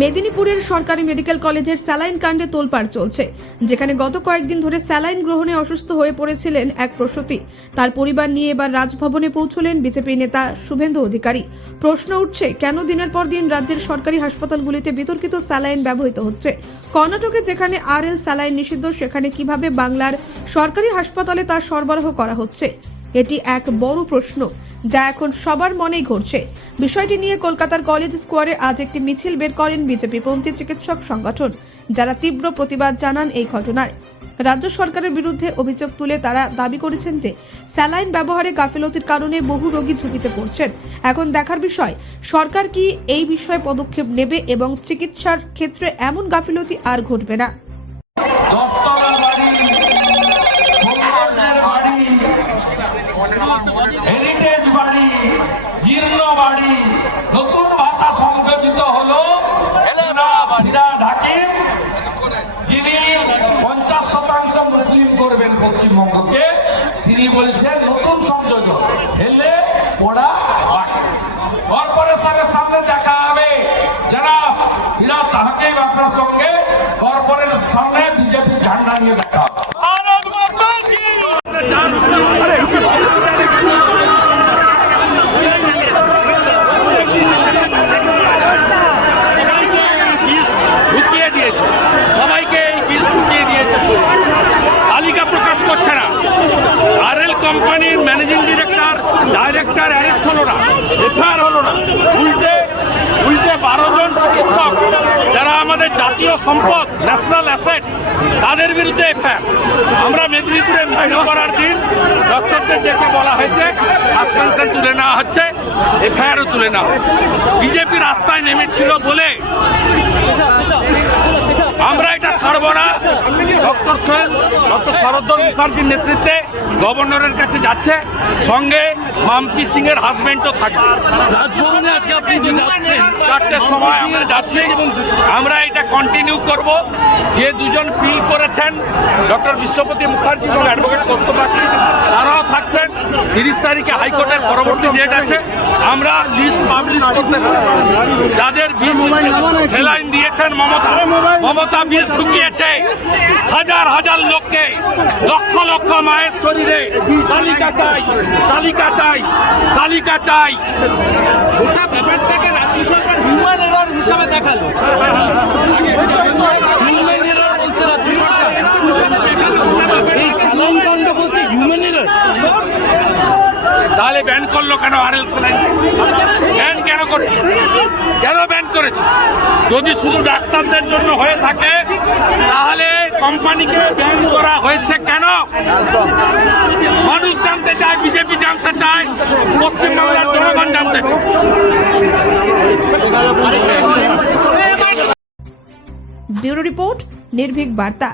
মেদিনীপুরের সরকারি মেডিকেল কলেজের স্যালাইন কাণ্ডে তোলপাড় চলছে, যেখানে গত কয়েকদিন ধরে স্যালাইন গ্রহণে অসুস্থ হয়ে পড়েছিলেন এক প্রসূতি। তার পরিবার নিয়ে এবার রাজভবনে পৌঁছলেন বিজেপি নেতা শুভেন্দু অধিকারী। প্রশ্ন উঠছে, কেন দিনের পর দিন রাজ্যের সরকারি হাসপাতালগুলিতে বিতর্কিত স্যালাইন ব্যবহৃত হচ্ছে? কর্ণাটকে যেখানে আর এল স্যালাইন নিষিদ্ধ, সেখানে কীভাবে বাংলার সরকারি হাসপাতালে তার সরবরাহ করা হচ্ছে? এটি এক বড় প্রশ্ন যা এখন সবার মনেই ঘটছে বিষয়টি নিয়ে কলকাতার কলেজ স্কোয়ারে আজ একটি মিছিল বের করেন বিজেপি পন্থী চিকিৎসক সংগঠন, যারা তীব্র প্রতিবাদ জানান এই ঘটনার। রাজ্য সরকারের বিরুদ্ধে অভিযোগ তুলে তারা দাবি করেছেন যে, স্যালাইন ব্যবহারে গাফিলতির কারণে বহু রোগী ঝুঁকিতে পড়ছেন। এখন দেখার বিষয়, সরকার কি এই বিষয়ে পদক্ষেপ নেবে এবং চিকিৎসার ক্ষেত্রে এমন গাফিলতি আর ঘটবে না দশতলা বাড়ি সৌন্দর্যের বাড়ি হেরিটেজ বাড়ি নতুন পশ্চিমবঙ্গকে, তিনি বলছেন, নতুন সংযোজন হেলে পড়া বাড়ি কর্পোরেশনের সামনে দেখা হবে। যারা ফিরাদ হাকিম আপনার সঙ্গে কর্পোরেশনের সামনে বিজেপি ঝান্ডা নিয়ে দেখা হবে বিষ ঢুকিয়ে দিয়েছে সবাইকে এই বিষ ঢুকিয়ে দিয়েছে তালিকা প্রকাশ করছে না আর এল কোম্পানির ম্যানেজিং ডিরেক্টর ডাইরেক্টর অ্যারেস্ট হলো না এফআইআর হলো না। উল্টে উল্টে বারো জন চিকিৎসক যারা আমাদের জাতীয় সম্পদ ন্যাশনাল অ্যাসেট তাদের বিরুদ্ধে এফআইআর। আমরা মেদিনীপুরে মিছিল করার দিন ডক্টরদের ডেকে বলা হয়েছে সাসপেনশন তুলে নেওয়া হচ্ছে, এফআইআরও তুলে নেওয়া বিজেপি রাস্তায় নেমেছিল বলে আমরা এটা ছাড়বো না। ডক্টর সোহেল, ডক্টর শরদ্দর মুখার্জির নেতৃত্বে গভর্নরের কাছে যাচ্ছে সঙ্গে মাম্পি সিং এর হাজবেন্ডও থাকবে। রাজভবনে আজকে আপনি যে যাচ্ছেন চারটের সময় আমরা যাচ্ছি। এবং আমরা এটা কন্টিনিউ করব। যে দুজন পিল করেছেন ডক্টর বিশ্বপতি মুখার্জি এবং অ্যাডভোকেট কস্তবাচি তারাও থাকছেন। তিরিশ তারিখে হাইকোর্টের পরবর্তী ডেট আছে। আমরা লিস্ট পাবলিশ করতে যাদের বিষ ফেলাইন দিয়েছেন মমতা মমতা বিষ ঢুকিয়েছে। হাজার হাজার লোককে লক্ষ লক্ষ মায়ের শরীরে তালিকা চাই তালিকা চাই তালিকা চাই। গোটা ব্যাপারটাকে রাজ্য সরকার হিউম্যান এরর হিসাবে দেখাল হিউম্যান এরর বলছে রাজ্য সরকার হিসাবে দেখাল গোটা ব্যাপারটাকে। এই সালন কাণ্ড বলছে হিউম্যান এরর তাহলে ব্যান করল কেন আর এল ব্যান কেন করেছে? কেন ব্যান করেছে? যদি শুধু ডাক্তারদের জন্য হয়ে থাকে তাহলে কোম্পানিকে ব্যান করা হয়েছে কেন? মানুষ জানতে চায় বিজেপি জানতে চায় পশ্চিমবাংলার জনগণ জানতে চায়। ব্যুরো রিপোর্ট নির্ভীক বার্তা।